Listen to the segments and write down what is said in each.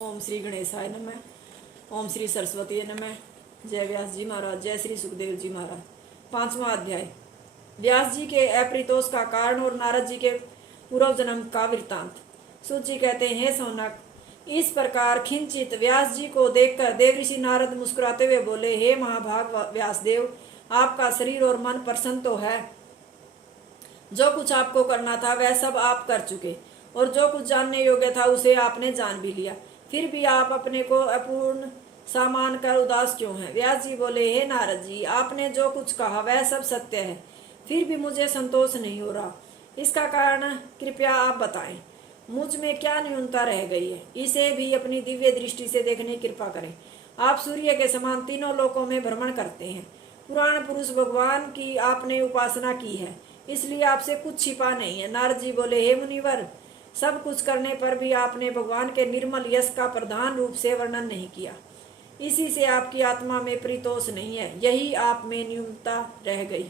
ओम श्री गणेशाय नमः। ओम श्री सरस्वती नमः। जय व्यास जी महाराज। जय श्री सुखदेव जी महाराज। 5वां अध्याय। व्यास जी के अप्रितोष का कारण और नारद जी के पूर्व जन्म का वृत्तांत। सूत जी कहते हैं, हे सौनक, इस प्रकार खिंचित व्यास जी को देखकर देवऋषि नारद मुस्कुराते हुए बोले, हे महाभाग व्यासदेव, आपका शरीर और मन प्रसन्न तो है। जो कुछ आपको करना था वह सब आप कर चुके, और जो कुछ जानने योग्य था उसे आपने जान भी लिया। फिर भी आप अपने को अपूर्ण सा मान कर उदास क्यों हैं? व्यास जी बोले, हे नारद जी, आपने जो कुछ कहा वह सब सत्य है, फिर भी मुझे संतोष नहीं हो रहा। इसका कारण कृपया आप बताएं। मुझ में क्या न्यूनता रह गई है, इसे भी अपनी दिव्य दृष्टि से देखने की कृपा करें। आप सूर्य के समान तीनों लोकों में भ्रमण करते हैं। पुराण पुरुष भगवान की आपने उपासना की है, इसलिए आपसे कुछ छिपा नहीं है। नारद जी बोले, हे मुनिवर, सब कुछ करने पर भी आपने भगवान के निर्मल यश का प्रधान रूप से वर्णन नहीं किया। इसी से आपकी आत्मा में प्रीतोष नहीं है, यही आप में न्यूनता रह गई।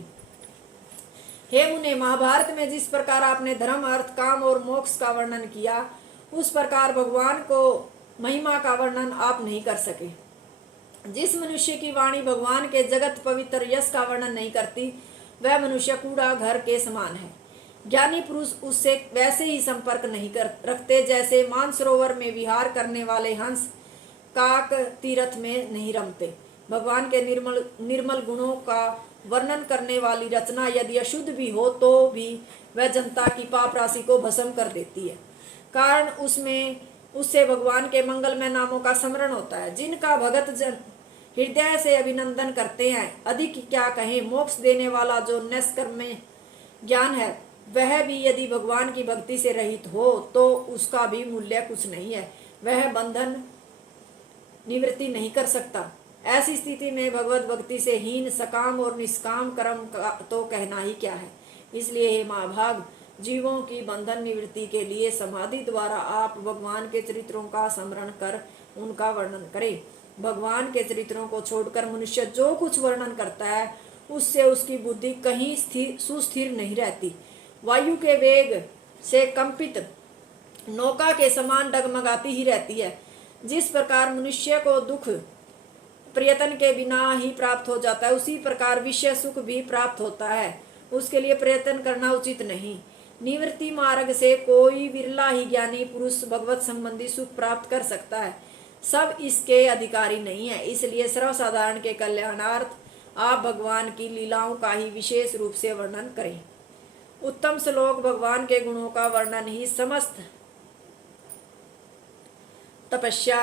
हे मुने, महाभारत में जिस प्रकार आपने धर्म, अर्थ, काम और मोक्ष का वर्णन किया, उस प्रकार भगवान को महिमा का वर्णन आप नहीं कर सके। जिस मनुष्य की वाणी भगवान के जगत पवित्र यश का वर्णन नहीं करती, वह मनुष्य कूड़ा घर के समान है। ज्ञानी पुरुष उससे वैसे ही संपर्क नहीं रखते जैसे मानसरोवर में विहार करने वाले हंस काक तीर्थ में नहीं रमते। भगवान के निर्मल गुणों का वर्णन करने वाली रचना यदि अशुद्ध भी हो तो भी वह जनता की पाप राशि को भस्म कर देती है। कारण उससे भगवान के मंगलमय नामों का स्मरण होता है, जिनका भगत जन हृदय से अभिनंदन करते हैं। अधिक क्या कहें, मोक्ष देने वाला जो निष्कर्म ज्ञान है, वह भी यदि भगवान की भक्ति से रहित हो तो उसका भी मूल्य कुछ नहीं है। वह बंधन निवृत्ति नहीं कर सकता। ऐसी स्थिति में भगवत भक्ति से हीन सकाम और निष्काम कर्म का तो कहना ही क्या है। इसलिए हे महाभाग, जीवों की बंधन निवृत्ति के लिए समाधि द्वारा आप भगवान के चरित्रों का स्मरण कर उनका वर्णन करें। भगवान के चरित्रों को छोड़कर मनुष्य जो कुछ वर्णन करता है, उससे उसकी बुद्धि कहीं सुस्थिर नहीं रहती। वायु के वेग से कंपित नौका के समान डगमगाती ही रहती है। जिस प्रकार मनुष्य को दुख प्रयत्न के बिना ही प्राप्त हो जाता है, उसी प्रकार विषय सुख भी प्राप्त होता है। उसके लिए प्रयत्न करना उचित नहीं। निवृत्ति मार्ग से कोई विरला ही ज्ञानी पुरुष भगवत संबंधी सुख प्राप्त कर सकता है। सब इसके अधिकारी नहीं है। इसलिए सर्वसाधारण के कल्याणार्थ आप भगवान की लीलाओं का ही विशेष रूप से वर्णन करें। उत्तम श्लोक भगवान के गुणों का वर्णन ही समस्त तपस्या,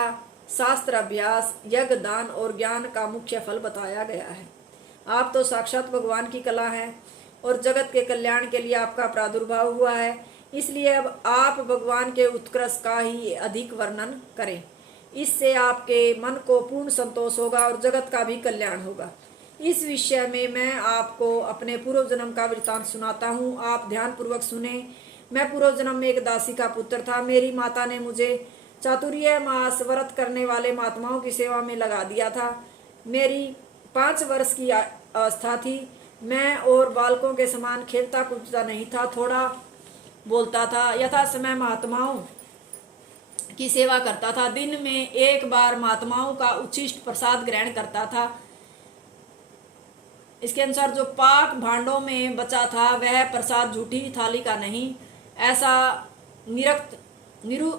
शास्त्र अभ्यास, यज्ञ, दान और ज्ञान का मुख्य फल बताया गया है। आप तो साक्षात भगवान की कला हैं और जगत के कल्याण के लिए आपका प्रादुर्भाव हुआ है। इसलिए अब आप भगवान के उत्कर्ष का ही अधिक वर्णन करें। इससे आपके मन को पूर्ण संतोष होगा और जगत का भी कल्याण होगा। इस विषय में मैं आपको अपने पूर्व जन्म का वृत्तांत सुनाता हूँ, आप ध्यान पूर्वक सुने। मैं पूर्व जन्म में एक दासी का पुत्र था। मेरी माता ने मुझे चातुर्य मास व्रत करने वाले महात्माओं की सेवा में लगा दिया था। मेरी 5 वर्ष की अवस्था थी। मैं और बालकों के समान खेलता कूदता नहीं था, थोड़ा बोलता था। यथा समय महात्माओं की सेवा करता था। दिन में एक बार महात्माओं का उच्छिष्ट प्रसाद ग्रहण करता था। इसके अनुसार जो पाक भांडों में बचा था वह प्रसाद झूठी थाली का नहीं, ऐसा निरु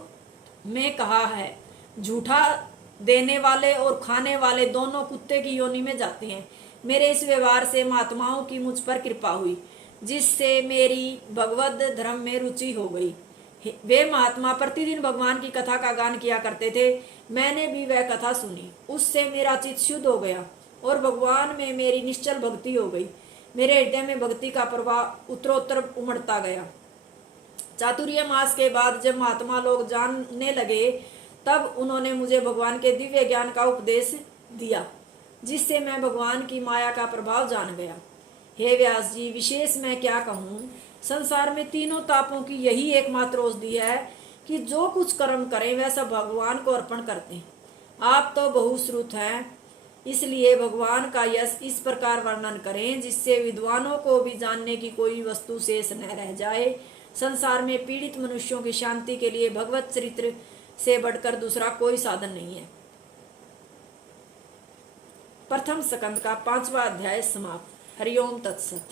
में कहा है। झूठा देने वाले और खाने वाले दोनों कुत्ते की योनि में जाते हैं। मेरे इस व्यवहार से महात्माओं की मुझ पर कृपा हुई, जिससे मेरी भगवद धर्म में रुचि हो गई। वे महात्मा प्रतिदिन भगवान की कथा का गान किया करते थे। मैंने भी वह कथा सुनी। उससे मेरा चित्त शुद्ध हो गया और भगवान में मेरी निश्चल भक्ति हो गई। मेरे हृदय में भक्ति का प्रवाह उत्तरोत्तर उमड़ता गया। चातुर्य मास के बाद जब महात्मा लोग जानने लगे, तब उन्होंने मुझे भगवान के दिव्य ज्ञान का उपदेश दिया, जिससे मैं भगवान की माया का प्रभाव जान गया। हे व्यास जी, विशेष मैं क्या कहूँ। संसार में तीनों तापों की यही एकमात्र औषधि है कि जो कुछ कर्म करें वह सब भगवान को अर्पण करते हैं। आप तो बहुश्रुत हैं, इसलिए भगवान का यश इस प्रकार वर्णन करें जिससे विद्वानों को भी जानने की कोई वस्तु शेष न रह जाए। संसार में पीड़ित मनुष्यों की शांति के लिए भगवत चरित्र से बढ़कर दूसरा कोई साधन नहीं है। प्रथम स्कंद का 5वां अध्याय समाप्त। हरिओम तत्सत।